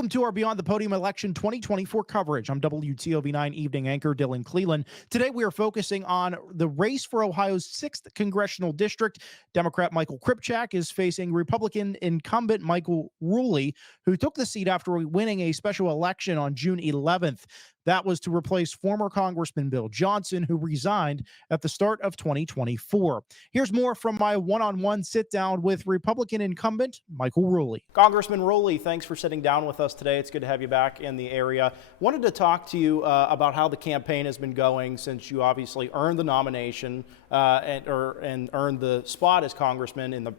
Welcome to our Beyond the Podium Election 2024 coverage. I'm WTOV9 evening anchor Dylan Cleland. Today we are focusing on the race for Ohio's 6th congressional district. Democrat Michael Kripchak is facing Republican incumbent Michael Rulli, who took the seat after winning a special election on June 11th. That was to replace former Congressman Bill Johnson, who resigned at the start of 2024. Here's more from my one-on-one sit-down with Republican incumbent Michael Rulli. Congressman Rulli, thanks for sitting down with us today. It's good to have you back in the area. Wanted to talk to you about how the campaign has been going since you obviously earned the nomination and earned the spot as congressman in the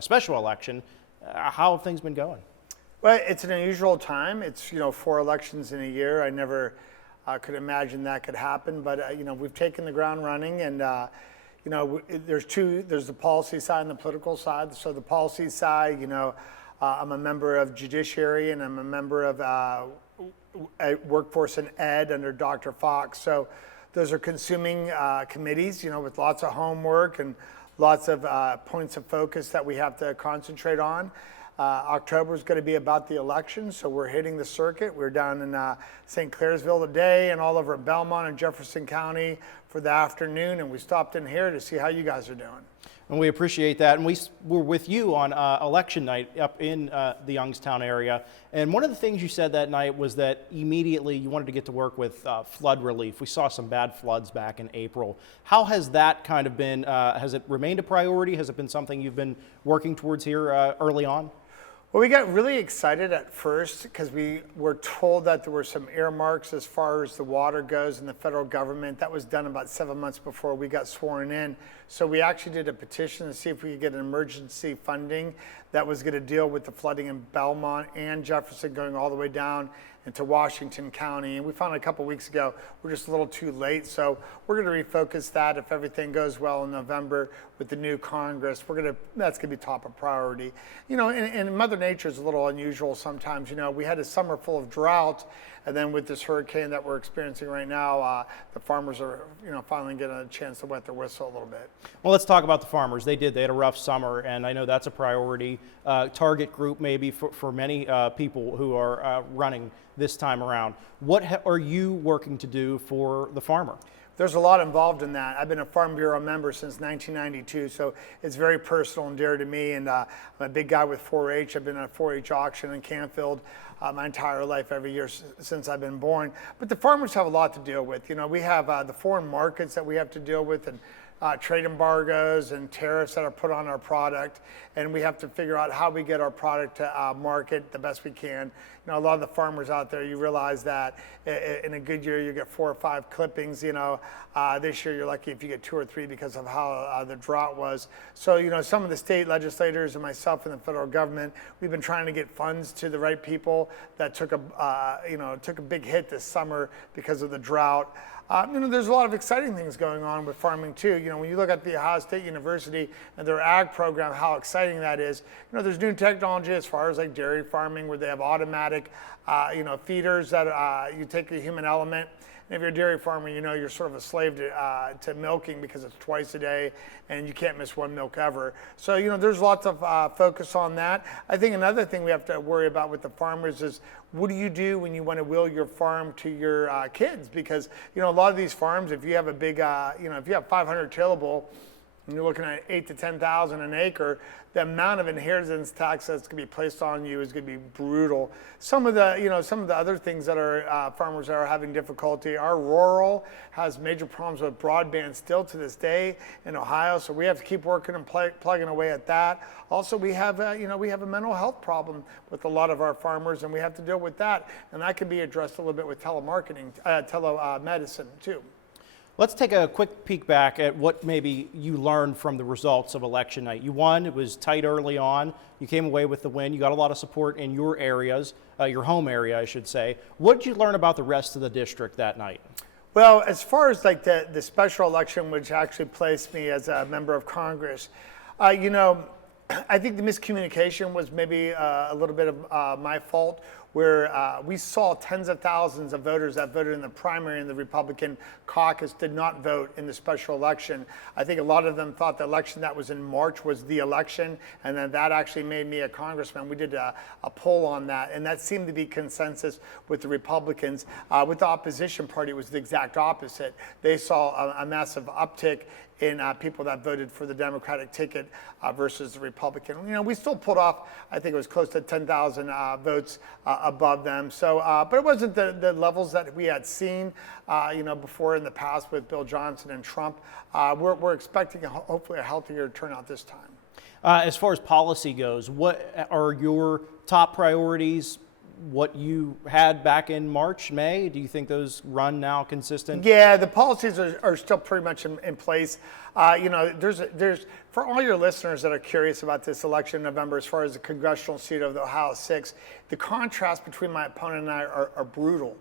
special election. How have things been going? Well, it's an unusual time. It's, 4 elections in a year. I never could imagine that could happen, but, we've taken the ground running and, there's the policy side and the political side. So the policy side, I'm a member of Judiciary and I'm a member of Workforce and Ed under Dr. Fox. So those are consuming committees, with lots of homework and lots of points of focus that we have to concentrate on. October is going to be about the election, so we're hitting the circuit. We're down in St. Clairsville today and all over Belmont and Jefferson County for the afternoon, and we stopped in here to see how you guys are doing. And we appreciate that. And we were with you on election night up in the Youngstown area. And one of the things you said that night was that immediately you wanted to get to work with flood relief. We saw some bad floods back in April. How has that kind of been, has it remained a priority? Has it been something you've been working towards here early on? Well, we got really excited at first because we were told that there were some earmarks as far as the water goes in the federal government. That was done about 7 months before we got sworn in. So we actually did a petition to see if we could get an emergency funding that was going to deal with the flooding in Belmont and Jefferson going all the way down into Washington County. And we found a couple weeks ago we're just a little too late. So we're going to refocus that if everything goes well in November with the new Congress. That's going to be top of priority. And Mother Nature is a little unusual sometimes. We had a summer full of drought, and then with this hurricane that we're experiencing right now, the farmers are, finally getting a chance to wet their whistle a little bit. Well, let's talk about the farmers. They had a rough summer, and I know that's a priority target group maybe for many people who are running this time around. What are you working to do for the farmer? There's a lot involved in that. I've been a Farm Bureau member since 1992, so it's very personal and dear to me. And I'm a big guy with 4-H. I've been at a 4-H auction in Canfield my entire life, every year since I've been born. But the farmers have a lot to deal with. We have the foreign markets that we have to deal with, and trade embargoes and tariffs that are put on our product, and we have to figure out how we get our product to market the best we can. A lot of the farmers out there, you realize that in a good year you get 4 or 5 clippings. This year you're lucky if you get 2 or 3 because of how the drought was. So some of the state legislators and myself in the federal government, we've been trying to get funds to the right people that took a big hit this summer because of the drought. There's a lot of exciting things going on with farming too. When you look at the Ohio State University and their ag program, how exciting that is. There's new technology as far as like dairy farming, where they have automatic, feeders that you take the human element. And if you're a dairy farmer, you're sort of a slave to milking because it's twice a day and you can't miss one milk ever. So, there's lots of focus on that. I think another thing we have to worry about with the farmers is what do you do when you want to will your farm to your kids? Because, a lot of these farms, if you have a big, if you have 500 tillable, and you're looking at 8,000 to 10,000 an acre, the amount of inheritance tax that's going to be placed on you is going to be brutal. Some of the other things that are farmers are having difficulty. Our rural has major problems with broadband still to this day in Ohio, so we have to keep working and plugging away at that. Also, we have we have a mental health problem with a lot of our farmers, and we have to deal with that, and that can be addressed a little bit with telemedicine too. Let's take a quick peek back at what maybe you learned from the results of election night. You won, it was tight early on. You came away with the win. You got a lot of support in your areas, your home area, I should say. What did you learn about the rest of the district that night? Well, as far as like the special election, which actually placed me as a member of Congress, I think the miscommunication was maybe a little bit of my fault, where we saw tens of thousands of voters that voted in the primary and the Republican caucus did not vote in the special election. I think a lot of them thought the election that was in March was the election, and then that actually made me a congressman. We did a poll on that, and that seemed to be consensus with the Republicans. With the opposition party, it was the exact opposite. They saw a massive uptick in people that voted for the Democratic ticket versus the Republican. You know, we still pulled off, I think it was close to 10,000 votes above them. So, but it wasn't the levels that we had seen, you know, before in the past with Bill Johnson and Trump. We're expecting hopefully a healthier turnout this time. As far as policy goes, what are your top priorities? What you had back in March, May, do you think those run now consistent? Yeah, the policies are still pretty much in place. You know, there's for all your listeners that are curious about this election in November, as far as the congressional seat of the Ohio 6, the contrast between my opponent and I are brutal.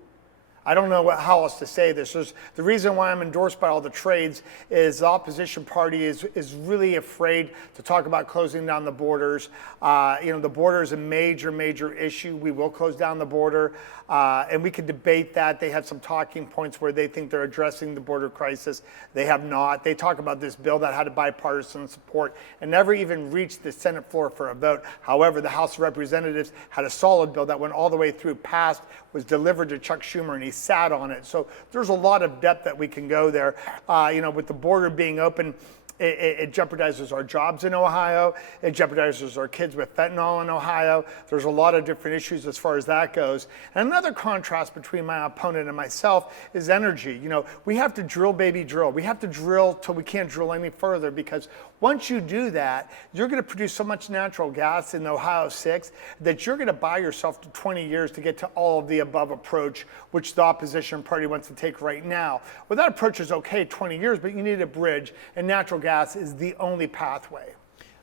I don't know how else to say this. The reason why I'm endorsed by all the trades is the opposition party is really afraid to talk about closing down the borders. You know, the border is a major issue. We will close down the border, and we could debate that. They have some talking points where they think they're addressing the border crisis. They have not. They talk about this bill that had a bipartisan support and never even reached the Senate floor for a vote. However, the House of Representatives had a solid bill that went all the way through, passed, was delivered to Chuck Schumer, and he sat on it. So there's a lot of depth that we can go there. You know, with the border being open, it jeopardizes our jobs in Ohio. It jeopardizes our kids with fentanyl in Ohio. There's a lot of different issues as far as that goes. And another contrast between my opponent and myself is energy. You know, we have to drill, baby, drill. We have to drill till we can't drill any further, because once you do that, you're going to produce so much natural gas in the Ohio 6 that you're going to buy yourself to 20 years to get to all of the above approach, which the opposition party wants to take right now. Well, that approach is okay, 20 years, but you need a bridge, and natural gas is the only pathway.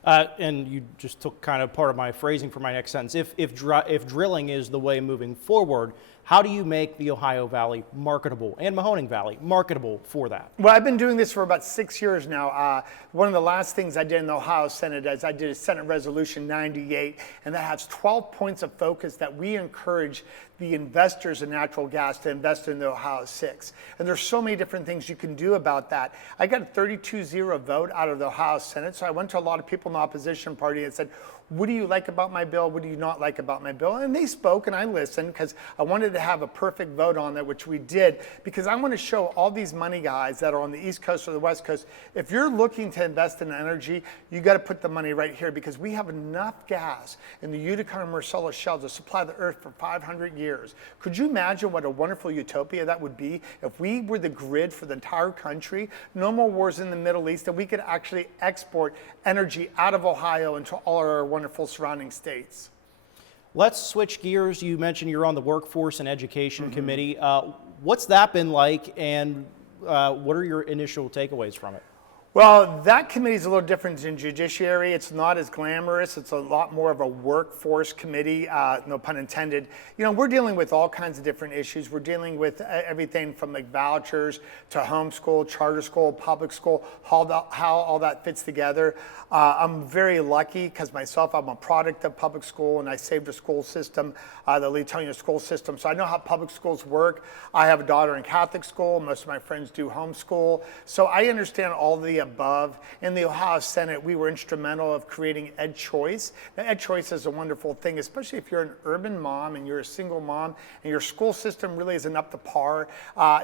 And you just took kind of part of my phrasing for my next sentence. If drilling is the way moving forward, how do you make the Ohio Valley marketable and Mahoning Valley marketable for that? Well, I've been doing this for about 6 years now. One of the last things I did in the Ohio Senate is I did a Senate Resolution 98, and that has 12 points of focus that we encourage the investors in natural gas to invest in the Ohio 6. And there's so many different things you can do about that. I got a 32-0 vote out of the Ohio Senate, so I went to a lot of people in the opposition party and said, what do you like about my bill? What do you not like about my bill? And they spoke, and I listened, because I wanted to have a perfect vote on that, which we did, because I want to show all these money guys that are on the East Coast or the West Coast, if you're looking to invest in energy, you got to put the money right here, because we have enough gas in the Utica and Marcellus Shale to supply the earth for 500 years. Could you imagine what a wonderful utopia that would be if we were the grid for the entire country? No more wars in the Middle East, and we could actually export energy out of Ohio into all our wonderful surrounding states. Let's switch gears. You mentioned you're on the Workforce and Education Committee. What's that been like, and what are your initial takeaways from it? Well, that committee is a little different than judiciary. It's not as glamorous. It's a lot more of a workforce committee, no pun intended. You know, we're dealing with all kinds of different issues. We're dealing with everything from like vouchers to homeschool, charter school, public school, how all that fits together. I'm very lucky because myself, I'm a product of public school, and I saved a school system, the Leetonia school system. So I know how public schools work. I have a daughter in Catholic school. Most of my friends do homeschool. So I understand all the above. In the Ohio Senate, we were instrumental of creating EdChoice. Now, EdChoice is a wonderful thing, especially if you're an urban mom and you're a single mom and your school system really isn't up to par.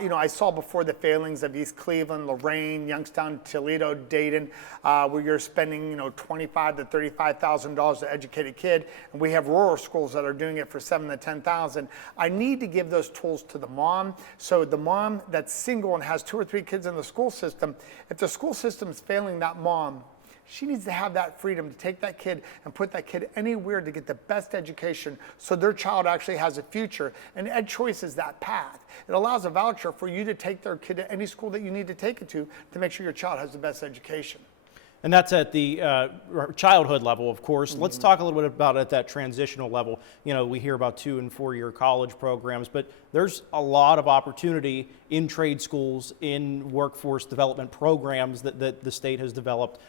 You know, I saw before the failings of East Cleveland, Lorain, Youngstown, Toledo, Dayton, where you're spending, you know, $25,000 to $35,000 to educate a kid, and we have rural schools that are doing it for $7,000 to $10,000. I need to give those tools to the mom. So the mom that's single and has 2 or 3 kids in the school system, if the school system is failing that mom, she needs to have that freedom to take that kid and put that kid anywhere to get the best education so their child actually has a future. And EdChoice is that path. It allows a voucher for you to take their kid to any school that you need to take it to make sure your child has the best education. And that's at the childhood level, of course. Let's talk a little bit about at that transitional level. You know, we hear about 2- and 4-year college programs, but there's a lot of opportunity in trade schools, in workforce development programs that the state has developed.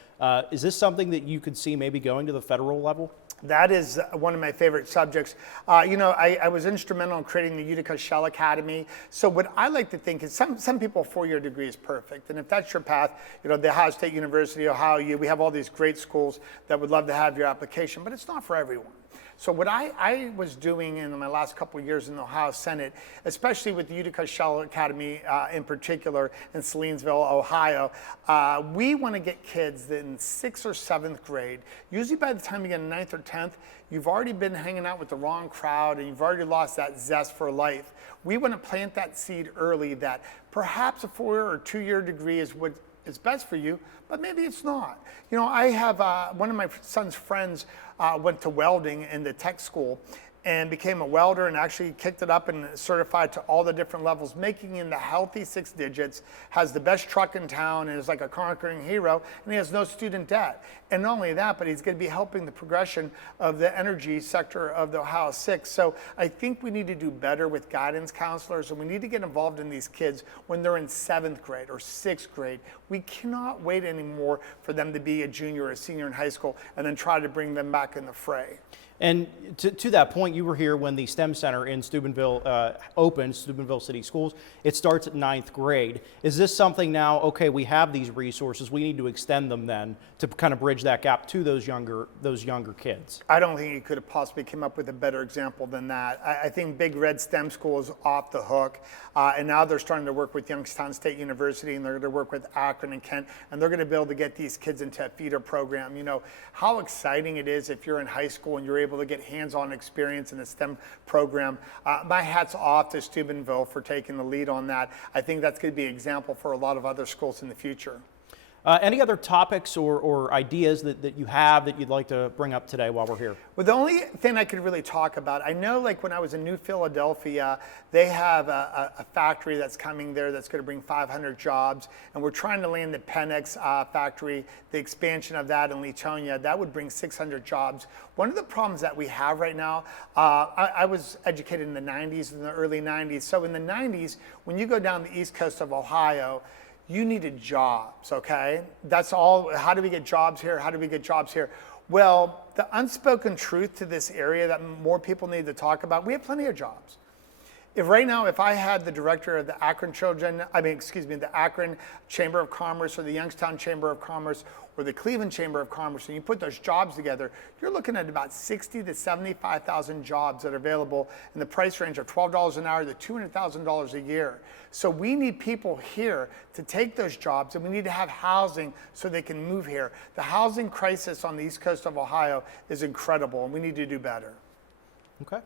Is this something that you could see maybe going to the federal level? That is one of my favorite subjects. I was instrumental in creating the Utica Shell Academy. So what I like to think is some people, a 4-year degree is perfect. And if that's your path, the Ohio State University, Ohio U, we have all these great schools that would love to have your application, but it's not for everyone. So what I was doing in my last couple of years in the Ohio Senate, especially with the Utica Shell Academy in particular in Selinsville, Ohio, we want to get kids that in 6th or 7th grade, usually by the time you get in 9th or 10th, you've already been hanging out with the wrong crowd and you've already lost that zest for life. We want to plant that seed early that perhaps a 4 or 2-year degree is what is best for you, but maybe it's not. I have one of my son's friends went to welding in the tech school and became a welder and actually kicked it up and certified to all the different levels, making in the healthy 6 digits, has the best truck in town and is like a conquering hero, and he has no student debt. And not only that, but he's going to be helping the progression of the energy sector of the Ohio 6. So I think we need to do better with guidance counselors, and we need to get involved in these kids when they're in 7th grade or 6th grade. We cannot wait anymore for them to be a junior or a senior in high school and then try to bring them back in the fray. And to that point, you were here when the STEM Center in Steubenville opened, Steubenville City Schools. It starts at 9th grade. Is this something now, okay, we have these resources, we need to extend them then to kind of bridge that gap to those younger kids? I don't think you could have possibly come up with a better example than that. I think Big Red STEM School is off the hook, and now they're starting to work with Youngstown State University, and they're going to work with Akron and Kent, and they're going to be able to get these kids into a feeder program. How exciting it is if you're in high school and you're able to get hands-on experience in a STEM program. My hat's off to Steubenville for taking the lead on that. I think that's going to be an example for a lot of other schools in the future. Any other topics or ideas that you have that you'd like to bring up today while we're here? Well, the only thing I could really talk about, I know like when I was in New Philadelphia, they have a factory that's coming there that's going to bring 500 jobs, and we're trying to land the Pennex factory, the expansion of that in Latonia. That would bring 600 jobs. One of the problems that we have right now, I was educated in the 90s, in the early 90s. So in the 90s, when you go down the east coast of Ohio, you needed jobs, okay? That's all. How do we get jobs here? How do we get jobs here? Well, the unspoken truth to this area that more people need to talk about, we have plenty of jobs. If I had the director of the Akron the Akron Chamber of Commerce or the Youngstown Chamber of Commerce or the Cleveland Chamber of Commerce, and you put those jobs together, you're looking at about 60 to 75,000 jobs that are available in the price range of $12 an hour to $200,000 a year. So we need people here to take those jobs, and we need to have housing so they can move here. The housing crisis on the east coast of Ohio is incredible, and we need to do better. Okay.